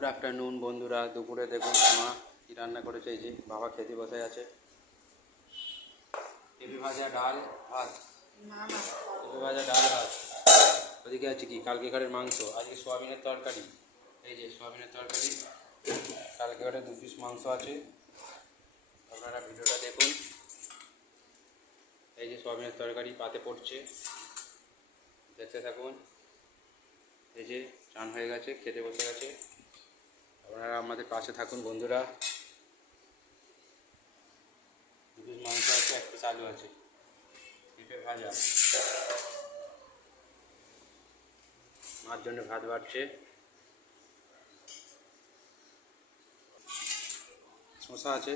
Good afternoon বন্ধুরা। দুপুরে দেখুন মা কী রান্না করেছে। এই যে বাবা খেতে বসে আছে। পেঁপে ভাজা ডাল ভাত, পেঁপে ভাজা ডাল ভাত। ওদিকে আছে কি কালকেকারের মাংস, আজকে সোয়াবিনের তরকারি। এই যে সোয়াবিনের তরকারি, কালকেকারের 2 পিস মাংস আছে। আপনারা ভিডিওটা দেখুন। এই যে সোয়াবিনের তরকারি পাতে পড়ছে, দেখতে থাকুন। এই যে চান হয়ে গেছে, খেতে বসে গেছে। আপনারা আমাদের পাশে থাকুন বন্ধুরা। 2 পিস মাংস আছে, 1 পিস আলু আছে, পেঁপে ভাজা, মার জন্য ভাত বাড়ছে, শসা আছে।